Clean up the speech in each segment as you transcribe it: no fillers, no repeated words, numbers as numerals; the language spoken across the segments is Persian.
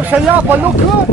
شيا بلوك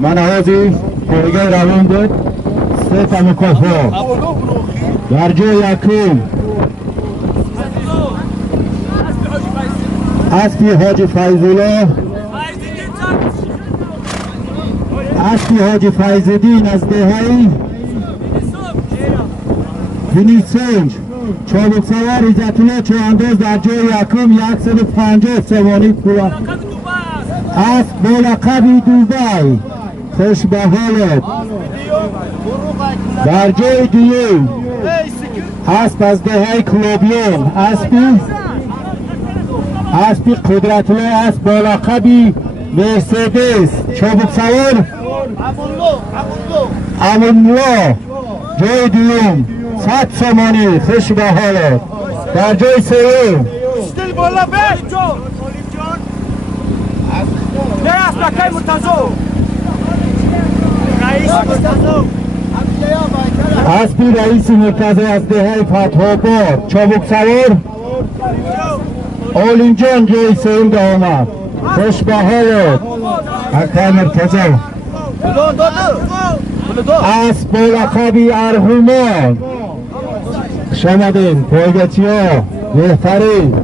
من هازی پایگاه روان داد سه تا مکافات درجه یکم اسبی حاجی فیض‌الله اسبی حاجی فیض‌الدین از دهی وینیسنج چابک سوار عزت‌الله چوانداز در جای یکم 150 سوانی پول اسب با لقب دوبی خوش به حالت. در جای دوم اسب از دهه کلوبیون اسبی قدرت‌الله اسب با لقب مرسدس چابک سوار امونلو جای دوم 100 سامانی خوش به حالت. در جای سوم استل بالا بش نه اسبکای مرتضی رئیس مرتضی اسبی رئیس مرتضی از دهه فتح‌آباد چابک سوار آلینجان جای سوم ده آمد خوش به حالت. اکای مرتضی اسب با لقب ارهومان خوش آمدین. پایگتی ها بهترین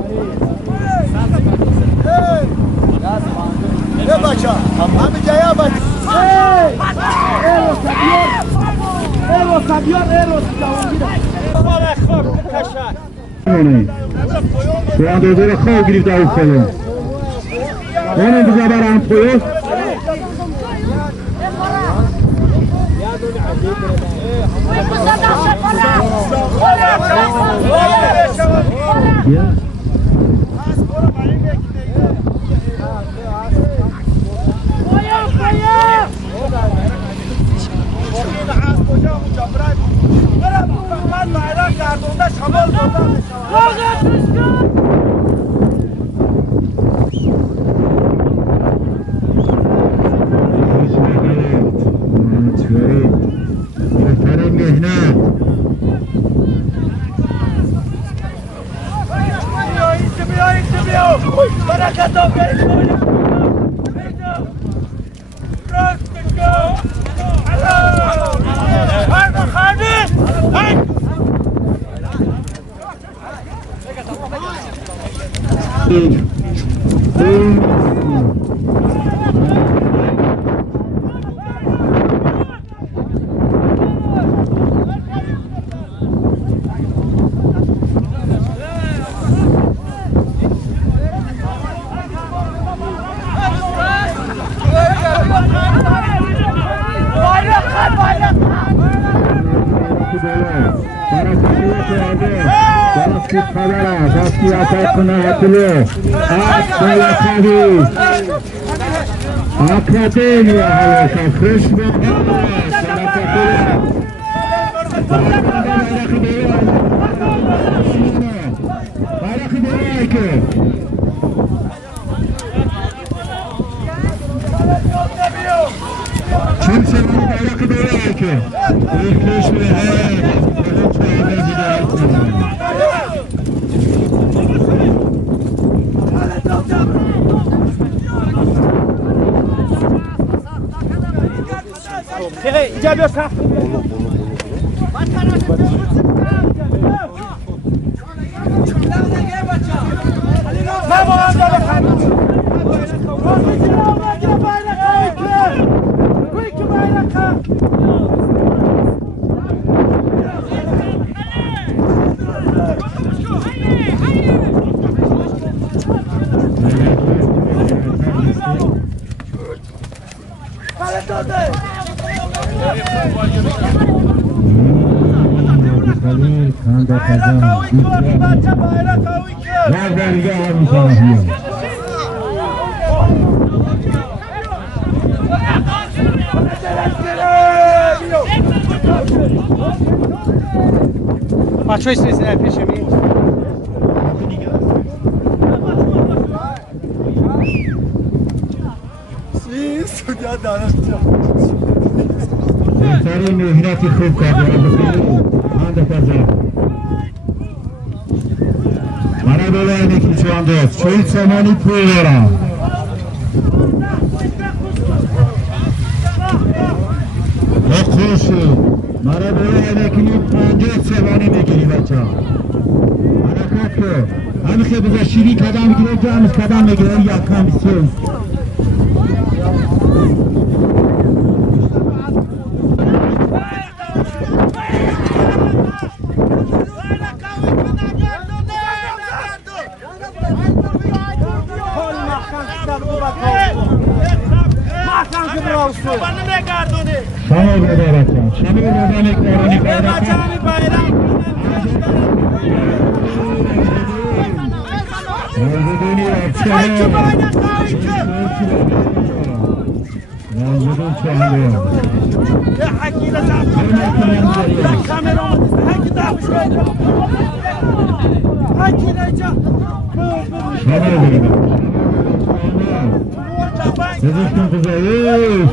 یه بچه همه جایا بچه ایرو سبیار به اندازه خواه گریفت او خودم اونم بزا برم خویست اکادمیا هواشا خوش به چون سوانی برق دوره که خوش به اینجا بیا سخت من با هم جا بخرم بچه های سیزنه پیش می سودیا دارم بهترین مهنتی خوب کرده هنده کازم مرا بلاینه که چون دوست چوی سامانی پول دارم با خوشی مرا بلاینه که 50 سامانی میگیری بچه حرکت که همه که بزا شیری کدام میگیره جمعش کدام میگیره یک کم بسیار شامل روزانه کارانی پیدا رمزدونی افشانه رمزدون چهانده يا حكي لا تعب الكاميرا حكي تعب شويه حكي لا جا شامل بگیرم سزشتون کجایی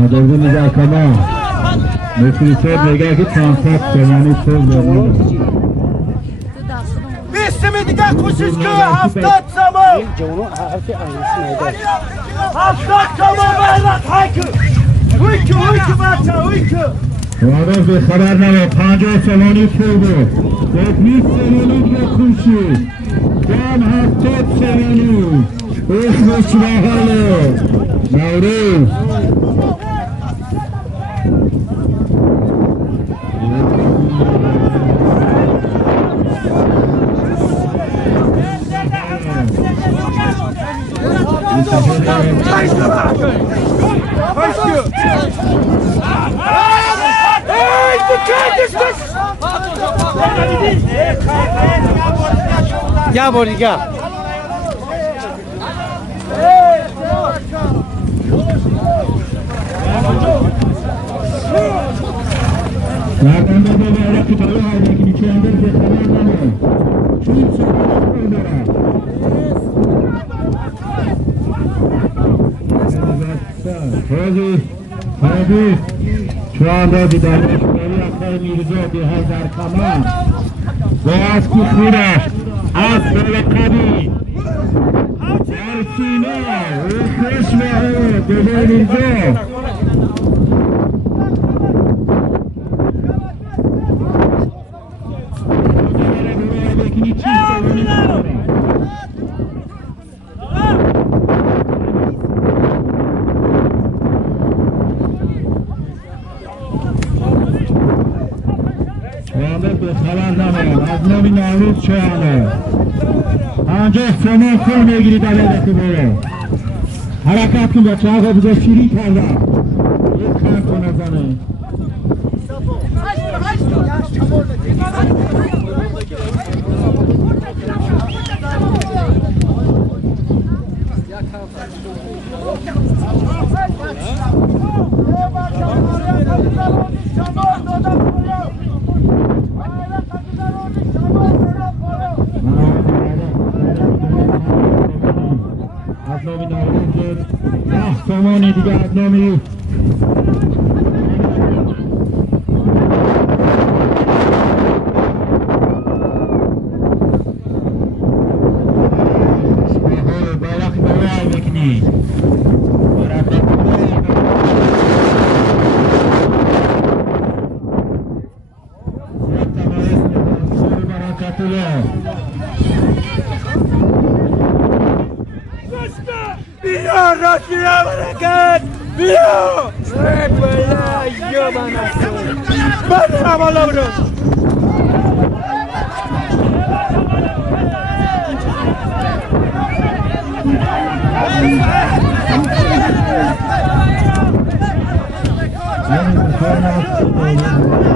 مدرده نگاه کما مثل سر نگاه که تانسات سمانی سر داریم بسم دیگه خوشش که 70 سما 70 سما مهرت حکم ویکو بچه ویکو واداز به خبر نمه 50 سمانی پول بود 20 سمانی که خوشی جام 70 سمانی خوش بحاله نوروز Ya Boriga. Nereden de böyle öyle tutarlı haldeki içeride bir kamerada mı? Çok sıkıntı var. Hadi. Şu anda bir derneşleri akar Mirza Bihazar Kaman ve Aski Kuraş Az böyle kabi Ersine Ufeş ve o Dede Mirza از نامی نوروز چهانه 50 سمون پول میگیری دلیلتی بره حرکت کن بچه ها بزا شیری کردن یک خند کن نزنه از نامی نوروز شد 10 سمونی دیگه از نامی بیا راکی برکت بیا بلا یا من حوالا برو Thank you.